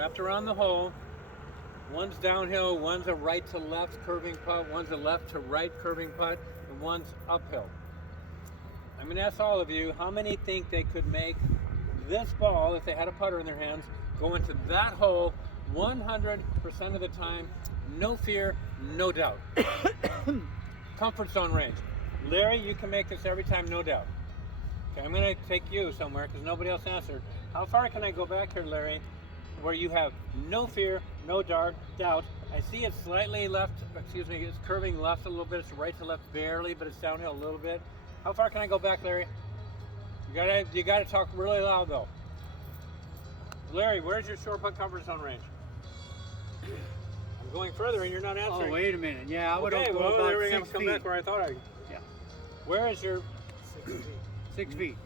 wrapped around the hole. One's downhill, one's a right to left curving putt, one's a left to right curving putt, and one's uphill. I'm going to ask all of you, how many think they could make this ball, if they had a putter in their hands, go into that hole 100% of the time, no fear, no doubt. Comfort zone range. Larry, you can make this every time, no doubt. Okay, I'm going to take you somewhere because nobody else answered. How far can I go back here, Larry, where you have no fear, no doubt? I see it's slightly left, excuse me, it's curving left a little bit, it's right to left barely, but it's downhill a little bit. How far can I go back, Larry? You gotta talk really loud though. Larry, where's your short putt comfort zone range? I'm going further and you're not answering. Oh, wait a minute. Yeah, I would okay, go well, about there we 6 come feet. back where I thought I. Yeah. Where is your 6 feet. 6 feet.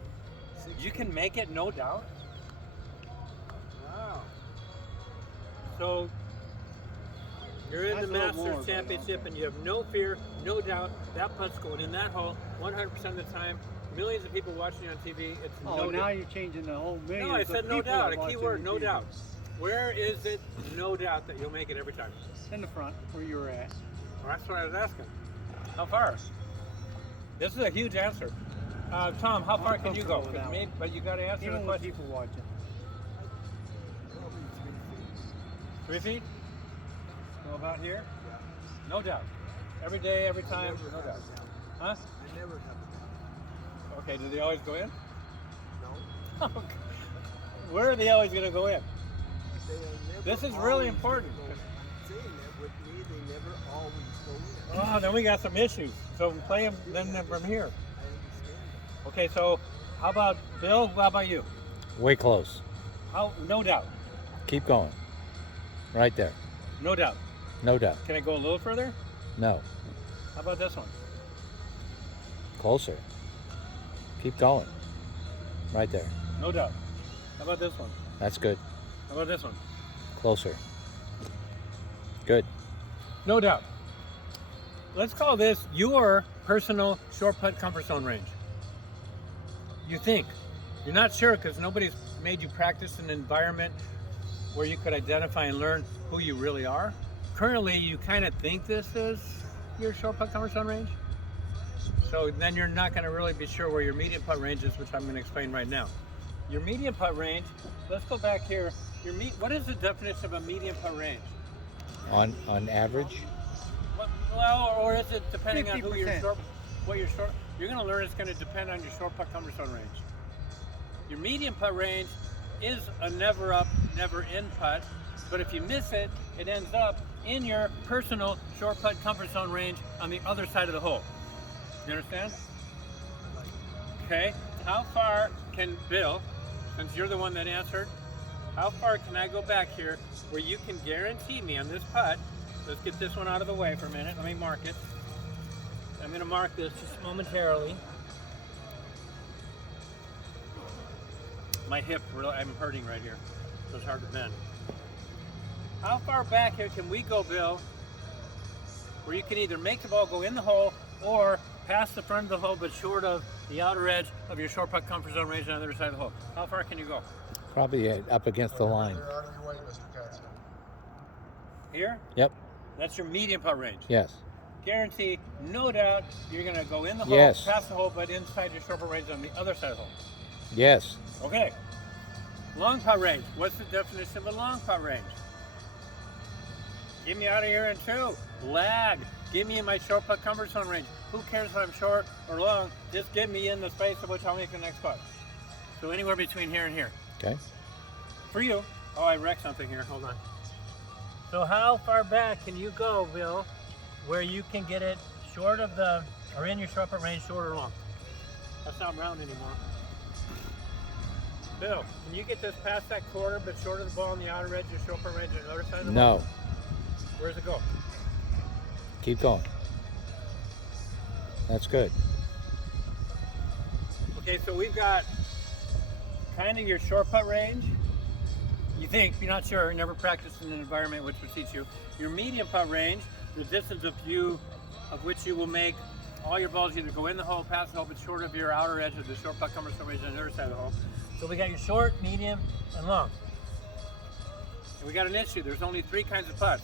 You can make it, no doubt. Wow. So you're in That's the a little Masters more, but Championship okay. and you have no fear, no doubt. That putt's going in that hole 100% of the time. Millions of people watching on TV. It's Oh, no now doubt. you're changing the whole million. No, I said no doubt. A key word, no doubt. Where is it, no doubt, that you'll make it every time? In the front, where you were at. Well, that's what I was asking. How far? This is a huge answer. Tom, how far can you go? comfortable with that one. But you got to answer the Even with question. people watching. Probably 3 feet. 3 feet? So about here? Yeah. No doubt. Every day, every time, Never no have doubt. a doubt. Huh? I never have a doubt. Okay, do they always go in? No. Where are they always going to go in? They are never This is really always important. gonna go in. I'm saying that with me, they never always go in. Oh, then we got some issues. So play them then from here. I understand that. Okay, so how about Bill? How about you? Way close. No doubt. Keep going. Right there. No doubt. No doubt. Can I go a little further? No. How about this one? Closer. Keep going. Right there. No doubt. How about this one? That's good. How about this one? Closer. Good. No doubt. Let's call this your personal short putt comfort zone range. You think. You're not sure because nobody's made you practice an environment where you could identify and learn who you really are. Currently, you kind of think this is your short putt comfort zone range. So then you're not going to really be sure where your medium putt range is, which I'm going to explain right now. Your medium putt range, let's go back here. What is the definition of a medium putt range? On average? Well, or is it depending on who you're 50%. short, what you're short? You're going to learn it's going to depend on your short putt comfort zone range. Your medium putt range is a never up, never in putt, but if you miss it, it ends up in your personal short putt comfort zone range on the other side of the hole. You understand? Okay. How far can Bill, since you're the one that answered, how far can I go back here where you can guarantee me on this putt? Let's get this one out of the way for a minute. Let me mark it. I'm going to mark this just momentarily. My hip, I'm hurting right here, so it's hard to bend. How far back here can we go, Bill, where you can either make the ball go in the hole or past the front of the hole but short of the outer edge of your short putt comfort zone range on the other side of the hole? How far can you go? Probably up against the line. You're out of your way, Mr. Katz. Here? Yep. That's your medium putt range. Yes. Guarantee, no doubt, you're going to go in the hole, Yes. past the hole, but inside your short putt range on the other side of the hole. Yes. Okay. Long putt range. What's the definition of a long putt range? Get me out of here in two. Lag. Get me in my short putt comfort zone range. Who cares if I'm short or long? Just get me in the space of which I'll make the next putt. So anywhere between here and here. Okay. For you. Oh, I wrecked something here. Hold on. So how far back can you go, Bill, where you can get it short of the, or in your short putt range, short or long? That's not round anymore. Bill, can you get this past that quarter but short of the ball on the outer edge of your short putt range on the other side of the ball? No. Where's it go? Keep going. That's good. Okay, so we've got kind of your short putt range. You think, you're not sure, never practiced in an environment which will teach you. Your medium putt range, the distance of which you will make all your balls either go in the hole, past the hole, but short of your outer edge of the short putt comfort zone range on the other side of the hole. So we got your short, medium, and long. And we got an issue. There's only 3 kinds of putts.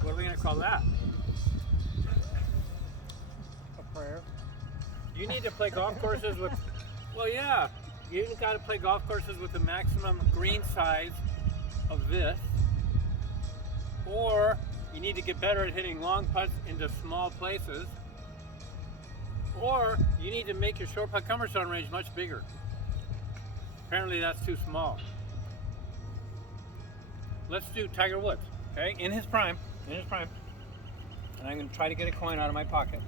What are we going to call that? A prayer. You need to play golf courses with, well, yeah, you got to play golf courses with the maximum green size of this, or you need to get better at hitting long putts into small places, or you need to make your short putt comfort zone range much bigger. Apparently that's too small. Let's do Tiger Woods, okay? In his prime. And I'm going to try to get a coin out of my pocket.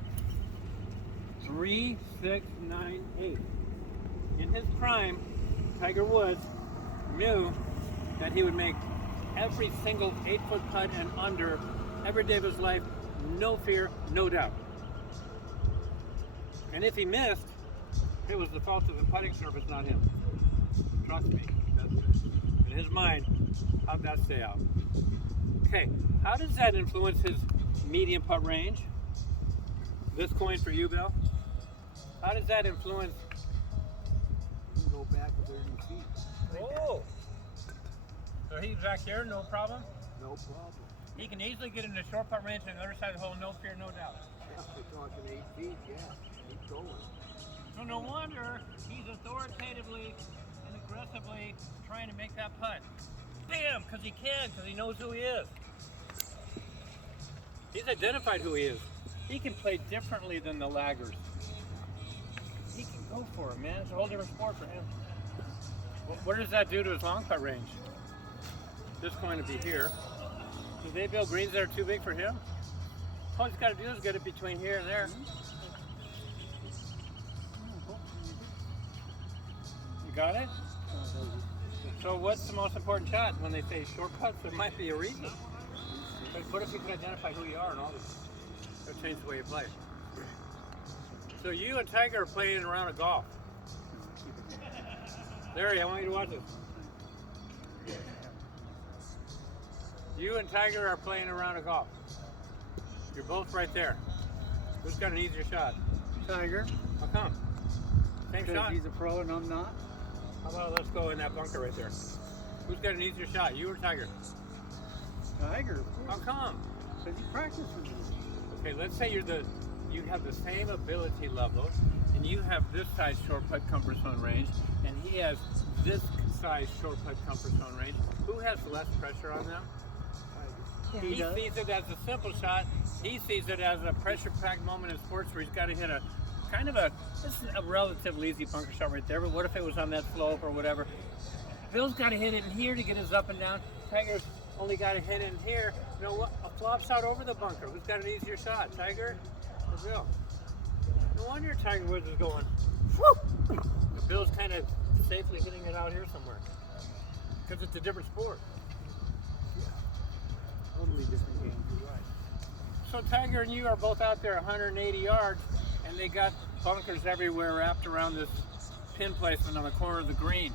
3, 6, 9, 8. In his prime, Tiger Woods knew that he would make every single 8-foot putt and under every day of his life, no fear, no doubt. And if he missed, it was the fault of the putting surface, not him. Trust me. In his mind, how'd that stay out? Okay, how does that influence his medium putt range? This coin for you, Bill. How does that influence? You can go back 30 feet. Oh, so he's back here, no problem. No problem. He can easily get into short putt range on the other side of the hole, no fear, no doubt. Yeah, we're talking 8 feet, yeah. Keep going. So no wonder he's authoritatively and aggressively trying to make that putt. Bam, because he can, because he knows who he is. He's identified who he is. He can play differently than the laggers. He can go for it, man. It's a whole different sport for him. What does that do to his long putt range? This coin to be here. Do they build greens that are too big for him? All he's got to do is get it between here and there. You got it? So what's the most important shot? When they say short putts, there might be a reason. But what if you can identify who you are and all this? It'll change the way you play. So you and Tiger are playing a round of golf. Larry, I want you to watch this. You and Tiger are playing a round of golf. You're both right there. Who's got an easier shot? Tiger. How come? Same Because shot? he's a pro and I'm not. How about let's go in that bunker right there? Who's got an easier shot, you or Tiger? Tiger. How come? Because he practices it. Okay, let's say you have the same ability level, and you have this size short putt comfort zone range, and he has this size short putt comfort zone range. Who has less pressure on them? He does. sees it as a simple shot. He sees it as a pressure-packed moment in sports where he's got to hit a kind of this is a relatively easy bunker shot right there, but what if it was on that slope or whatever? Bill's got to hit it in here to get his up and down. Tiger's only got to hit it in here. You know what? A flop shot over the bunker. Who's got an easier shot, Tiger or Bill? No wonder Tiger Woods is going, whoop! Bill's kind of safely hitting it out here somewhere. Because it's a different sport. Totally different game. You're right. So Tiger and you are both out there 180 yards, and they got bunkers everywhere wrapped around this pin placement on the corner of the green.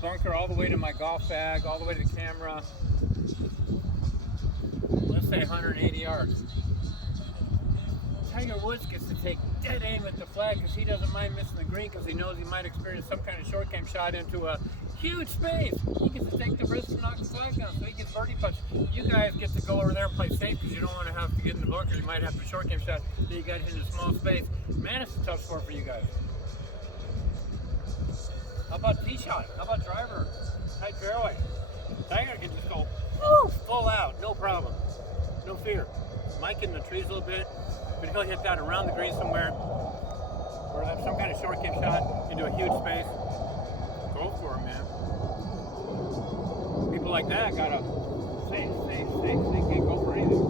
Bunker all the way to my golf bag, all the way to the camera. Let's say 180 yards. Tiger Woods gets to take dead aim at the flag because he doesn't mind missing the green because he knows he might experience some kind of short game shot into a huge space. He gets to take the risk and knock the flag down, so he gets birdie putts. You guys get to go over there and play safe because you don't want to have to get in the bunker. You might have a short game shot, then you got hit in a small space. Man, it's a tough sport for you guys. How about tee shot? How about driver? Tight fairway. Tiger can just go woo, full out, no problem, no fear. Mike in the trees a little bit, but he'll hit that around the green somewhere, or have some kind of short game shot into a huge space. Go for it, man. People like that gotta safe. They can't go for anything.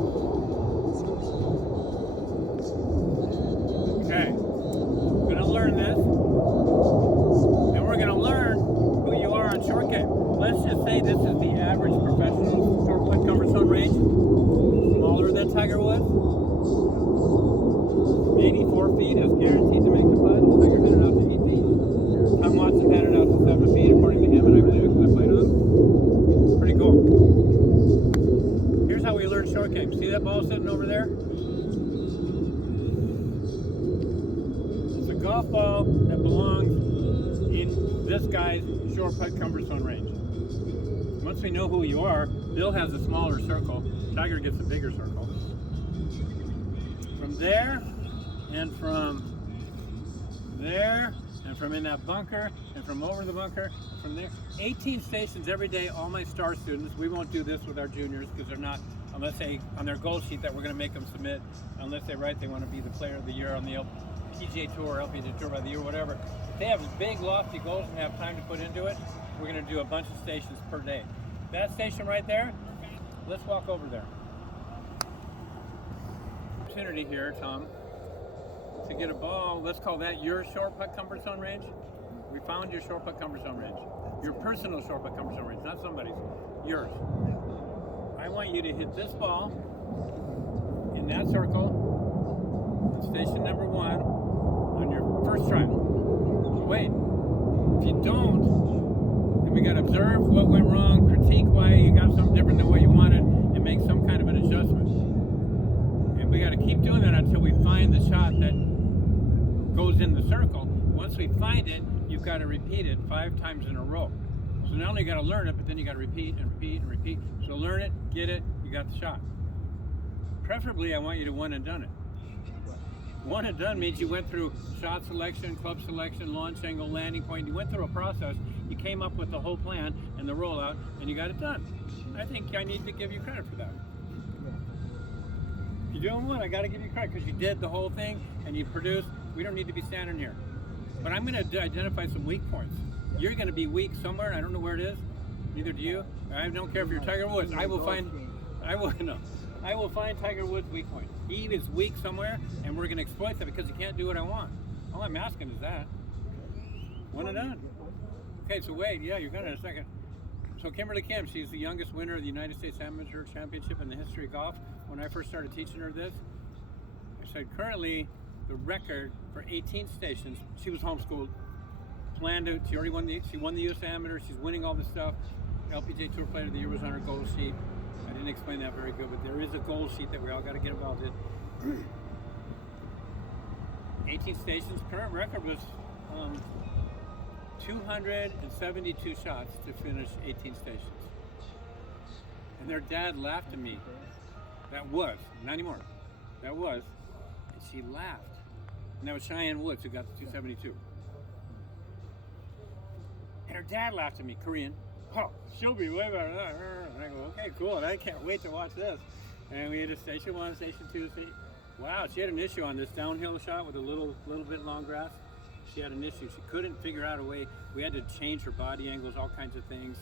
Okay, we're gonna learn this, and we're gonna learn who you are on short game. Let's just say this is the average professional short putt comfort zone range, smaller than Tiger Woods. 84 feet is guaranteed to make the putt. Tiger had it out to 8 feet. Tom Watson had it out to 7 feet, according to him, and I believe it because I played on him. Pretty cool. Here's how we learn short game. See that ball sitting over there? It's a golf ball that belongs in this guy's short putt comfort zone range. Once we know who you are, Bill has a smaller circle. Tiger gets a bigger circle. From there, and from there, and from in that bunker, and from over the bunker, from there. 18 stations every day, all my star students. We won't do this with our juniors because they're not, unless they, on their goal sheet that we're going to make them submit, unless they write they want to be the player of the year on the PGA Tour, LPGA Tour by the year, whatever. If they have big, lofty goals and have time to put into it, we're going to do a bunch of stations per day. That station right there, let's walk over there. Opportunity here, Tom, to get a ball. Let's call that your short putt comfort zone range. We found your short putt comfort zone range. Your personal short putt comfort zone range, not somebody's. Yours. I want you to hit this ball in that circle, station number 1, on your first try. Wait, if you don't, then we got to observe what went wrong, critique why you got something different than what you wanted, and make some kind of an adjustment. And we got to keep doing that until we find the shot that goes in the circle. Once we find it, you've got to repeat it 5 times in a row. So not only you got to learn it, but then you got to repeat and repeat and repeat. So learn it, get it, you got the shot. Preferably, I want you to one and done it. One and done means you went through shot selection, club selection, launch angle, landing point. You went through a process. You came up with the whole plan and the rollout, and you got it done. I think I need to give you credit for that. If you're doing one, I got to give you credit because you did the whole thing and you produced. We don't need to be standing here. But I'm going to identify some weak points. You're going to be weak somewhere. I don't know where it is. Neither do you. I don't care if you're Tiger Woods. I will find Tiger Woods' weak point. He is weak somewhere, and we're going to exploit that because he can't do what I want. All I'm asking is that. One and done. Okay, so wait, yeah, you're going to in a second. So Kimberly Kim, she's the youngest winner of the United States Amateur Championship in the history of golf. When I first started teaching her this, I said currently the record for 18 stations, she was homeschooled, planned to, she won the US Amateur, she's winning all this stuff. LPGA Tour Player of the Year was on her goal sheet. I didn't explain that very good, but there is a goal sheet that we all got to get involved in. 18 stations, current record was 272 shots to finish 18 stations. And their dad laughed at me. That was, not anymore. That was, and she laughed. And that was Cheyenne Woods who got the 272. And her dad laughed at me, Korean. Oh, she'll be way better than that. And I go, okay, cool. And I can't wait to watch this. And we had a station 1, station 2, wow, she had an issue on this downhill shot with a little bit long grass. She had an issue. She couldn't figure out a way. We had to change her body angles, all kinds of things.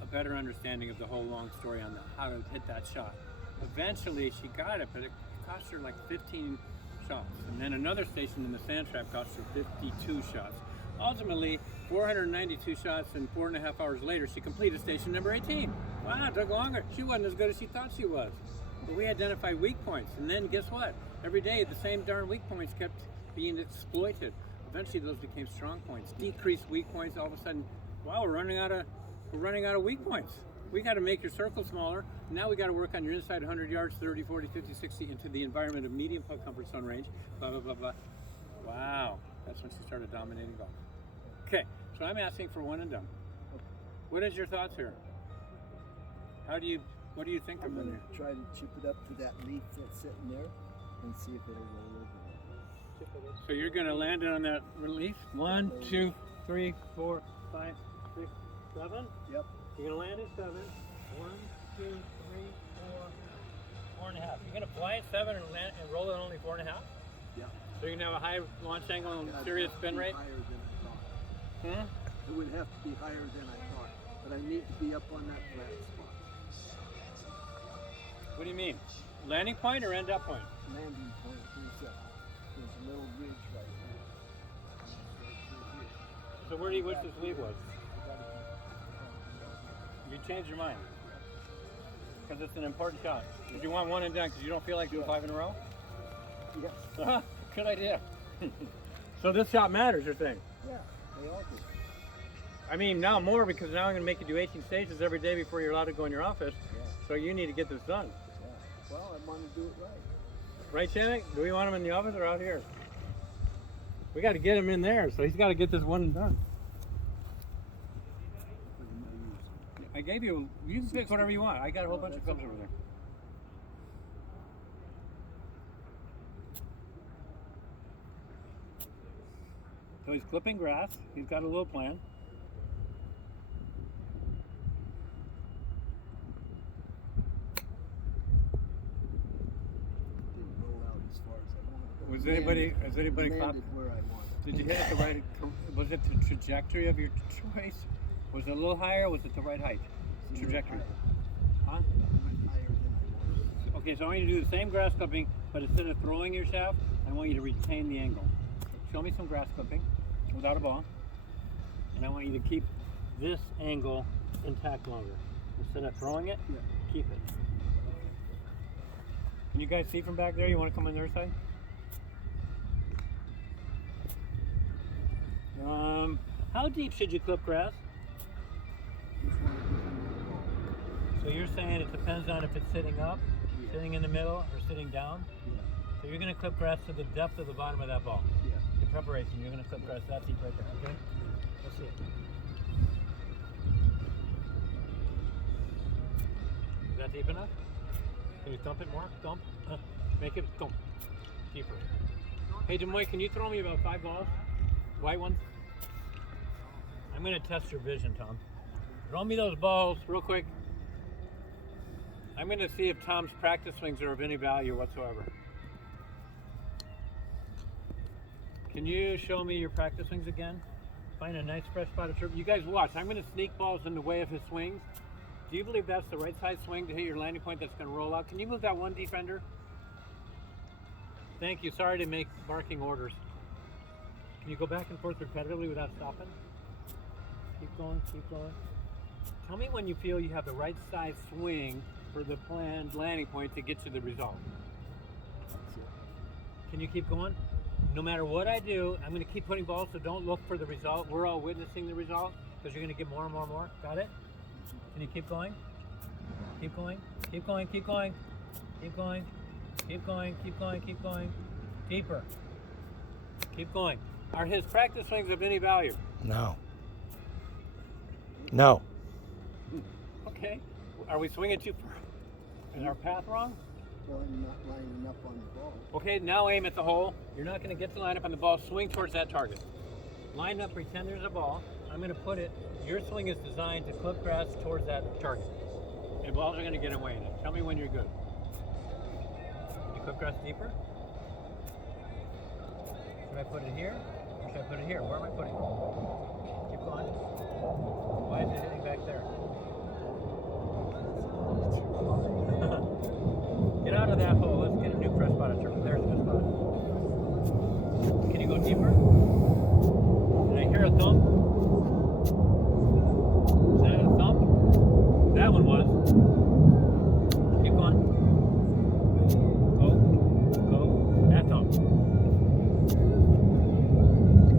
A better understanding of the whole long story on how to hit that shot. Eventually, she got it, but it cost her like 15 shots. And then another station in the sand trap cost her 52 shots. Ultimately, 492 shots, and 4.5 hours later, she completed station number 18. Wow, it took longer. She wasn't as good as she thought she was. But we identified weak points, and then guess what? Every day, the same darn weak points kept being exploited. Eventually, those became strong points. Decreased weak points. All of a sudden, wow, we're running out of weak points. We got to make your circle smaller. Now we got to work on your inside 100 yards, 30, 40, 50, 60 into the environment of medium putt comfort zone range. Blah blah blah blah. Wow, that's when she started dominating golf. Okay, so I'm asking for one and done. What is your thoughts here? What do you think I'm of going it? to try to chip it up to that leaf that's sitting there and see if it'll roll over. So you're going to land it on that relief? 1, 2, 3, 4, 5, 6, 7. Yep. You're going to land at 7. 1, 2, 3, 4, 4.5. You're going to fly at 7 and land and roll it only 4.5. Yeah. So you're going to have a high launch angle and Yeah, serious it'd spin have rate. to be higher than I thought. Hmm? It would have to be higher than I thought, but I need to be up on that flat spot. What do you mean? Landing point or end up point? Landing point. There's a little ridge right here. So where do you wish this lead was? You changed your mind. Because it's an important shot. Did you want one and done because you don't feel like doing 5 in a row? Yes. Good idea. So this shot matters, you're saying? Yeah, they all do. I mean, now more because now I'm going to make you do 18 stages every day before you're allowed to go in your office. Yeah. So you need to get this done. Yeah. Well, I want to do it right. Right, Shannon? Do we want him in the office or out here? We got to get him in there, so he's got to get this one and done. I gave you. You can pick whatever you want. I got a whole bunch of clubs over there. So he's clipping grass. He's got a little plan. Didn't roll out as far as I wanted. Was anybody? Has anybody caught? Landed where I wanted. Did you hit it the right? Was it the trajectory of your choice? Was it a little higher? Or was it the right height? It's Trajectory. higher. Huh? Went higher than I wanted. Okay, so I want you to do the same grass clipping, but instead of throwing your shaft, I want you to retain the angle. Show me some grass clipping without a ball, and I want you to keep this angle intact longer. Instead of throwing it, Yeah. keep it. Can you guys see from back there? You want to come on their side? How deep should you clip grass? Just wanted to do the ball. So you're saying it depends on if it's sitting up, Yeah. sitting in the middle, or sitting down? Yeah. So you're going to clip grass to the depth of the bottom of that ball. Yeah. In preparation, you're going to clip grass that deep right there, okay? Let's see it. Is that deep enough? Can you thump it more? Thump? Make it thump. Deeper. Hey, Demoy, can you throw me about 5 balls? White ones? I'm going to test your vision, Tom. Throw me those balls real quick. I'm going to see if Tom's practice swings are of any value whatsoever. Can you show me your practice swings again? Find a nice fresh spot of turf. You guys watch. I'm going to sneak balls in the way of his swings. Do you believe that's the right side swing to hit your landing point that's going to roll out? Can you move that one defender? Thank you. Sorry to make barking orders. Can you go back and forth repetitively without stopping? Keep going, keep going. Tell me when you feel you have the right side swing for the planned landing point to get to the result. That's it. Can you keep going? No matter what I do, I'm going to keep putting balls, so don't look for the result. We're all witnessing the result because you're going to get more and more and more. Got it? Can you keep going? Keep going. Keep going. Keep going. Keep going. Keep going. Keep going. Keep going. Deeper. Keep going. Are his practice swings of any value? No. No. Okay. Are we swinging too far? Is our path wrong? Well, I'm not lining up on the ball. Okay, now aim at the hole. You're not going to get to line up on the ball. Swing towards that target. Line up, pretend there's a ball. I'm going to put it, your swing is designed to clip grass towards that target. And balls are going to get away in it. Tell me when you're good. Can you clip grass deeper? Should I put it here? Or should I put it here? Where am I putting it? Keep going. Why is it hitting back there? Get out of that hole. Let's get a new fresh spot of turf. There's a good spot. Can you go deeper? Did I hear a thump? Is that a thump? That one was. Keep going. Go. Go. That thump.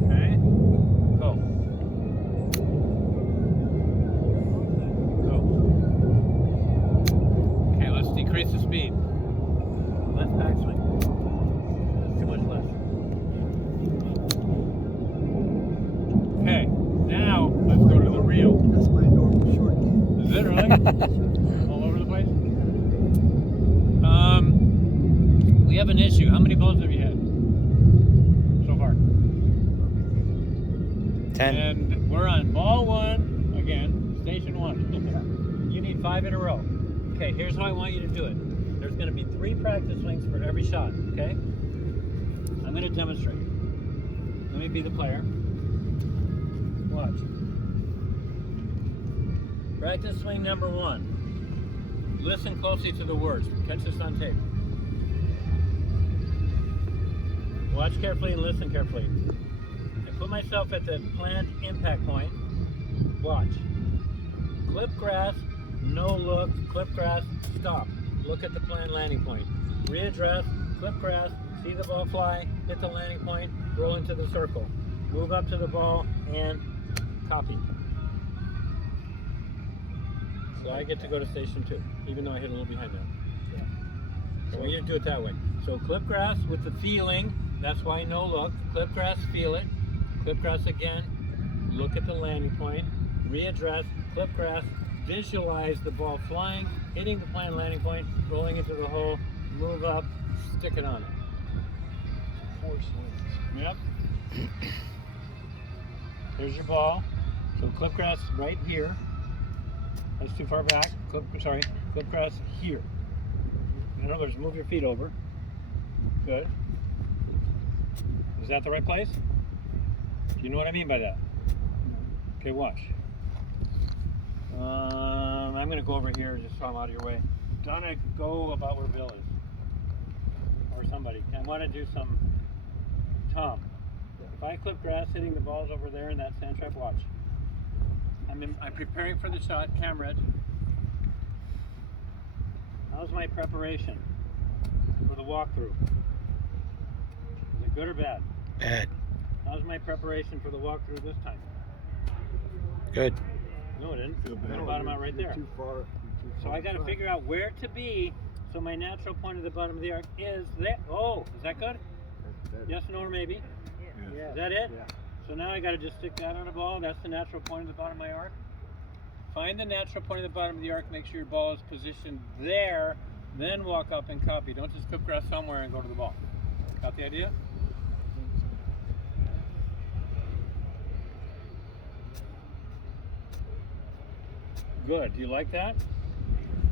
Okay. Go. Go. Okay, let's decrease the speed. Less backswing. That's too much less. Okay, now let's go to the reel. That's my normal short game. Is it really? All over the place? We have an issue. How many balls have you had so far? 10. And we're on ball 1 again, station 1. You need 5 in a row. Okay, here's how I want you to do it. There's going to be 3 practice swings for every shot, okay? I'm going to demonstrate. Let me be the player. Watch. Practice swing number 1. Listen closely to the words. Catch this on tape. Watch carefully and listen carefully. I put myself at the planned impact point. Watch. Clip grass, no look, clip grass, stop. Look at the planned landing point. Readdress, clip grass, see the ball fly, hit the landing point, roll into the circle. Move up to the ball and copy. So I get to go to station 2, even though I hit a little behind that. So I want you to do it that way. So clip grass with the feeling, that's why no look. Clip grass, feel it. Clip grass again, look at the landing point. Readdress, clip grass, visualize the ball flying, hitting the planned landing point, rolling into the hole, move up, stick it on it. 4 swings. Yep. There's your ball. So clip grass right here. That's too far back. Clip grass here. In other words, move your feet over. Good. Is that the right place? Do you know what I mean by that? Okay, watch. I'm going to go over here just so I'm out of your way. Donna, go about where Bill is. Or somebody. I want to do some Tom. If I clip grass hitting the balls over there in that sand trap, watch. I'm preparing for the shot, camera it. How's my preparation for the walkthrough? Is it good or bad? Bad. How's my preparation for the walkthrough this time? Good. No, it didn't. I'm going to bottom out right there. Too far. So I got to figure out where to be so my natural point at the bottom of the arc is there. Oh, is that good? Yes, no, or maybe? Yeah. Is that it? Yeah. So now I got to just stick that on the ball. That's the natural point at the bottom of my arc. Find the natural point at the bottom of the arc. Make sure your ball is positioned there. Then walk up and copy. Don't just clip grass somewhere and go to the ball. Got the idea? Good. Do you like that?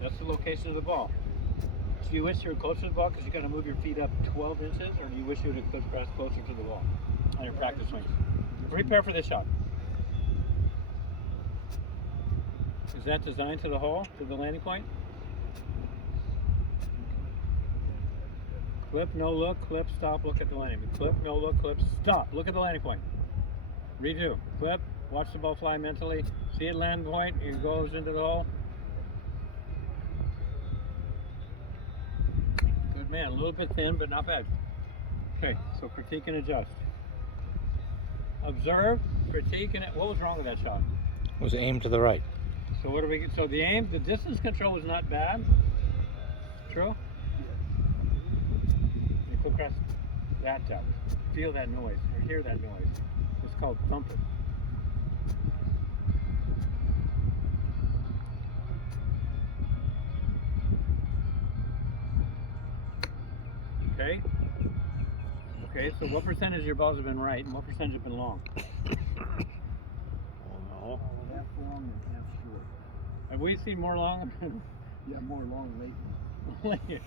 That's the location of the ball. Do you wish you were closer to the ball because you got to move your feet up 12 inches, or do you wish you would have clipped grass closer to the ball on your practice swings? Prepare for this shot. Is that designed to the hole, to the landing point? Clip, no look, clip, stop, look at the landing point. Clip, no look, clip, stop, look at the landing point. Redo. Clip, watch the ball fly mentally. See it land point, it goes into the hole. Good man, a little bit thin, but not bad. Okay, so critique and adjust. Observe, critique, and what was wrong with that shot? It was aimed to the right. So what do we get? So the aim, the distance control was not bad. True? You clip across that depth. Feel that noise, or hear that noise. It's called thumping. Okay? Okay, so what percentage of your balls have been right and what percentage have been long? Oh, Half long and half short. have we seen more long? Yeah, more long lately. Okay.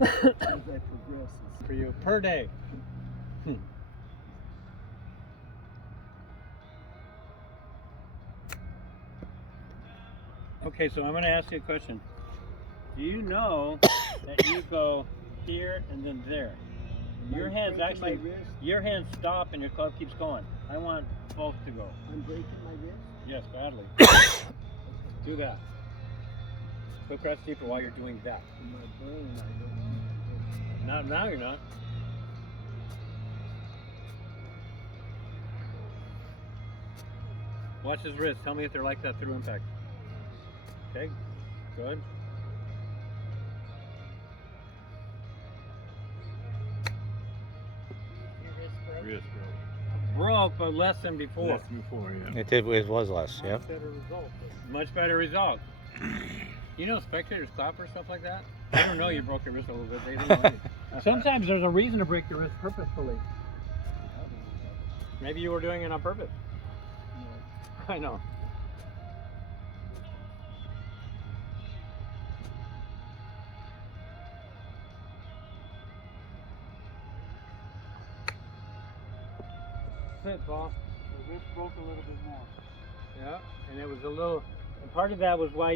As I progress. For you, per day. Okay, so I'm going to ask you a question. Do you know that you go here and then there? Your hands actually, your hands stop and your club keeps going. I want both to go. I'm breaking my wrist. Yes, badly. Do that. Clip grass deeper while you're doing that. In my brain, I don't want Not now, you're not. Watch his wrist. Tell me if they're like that through impact. Okay, good. Wrist Broke, but less than before. less before, yeah. It was less, yep. better result. Much better result. You know, spectators clap or stuff like that. They don't know you broke your wrist a little bit. They don't know you. Sometimes there's a reason to break your wrist purposefully. Maybe you were doing it on purpose. I know. That's it, ball. The wrist broke a little bit more. Yeah, and it was a little. And part of that was why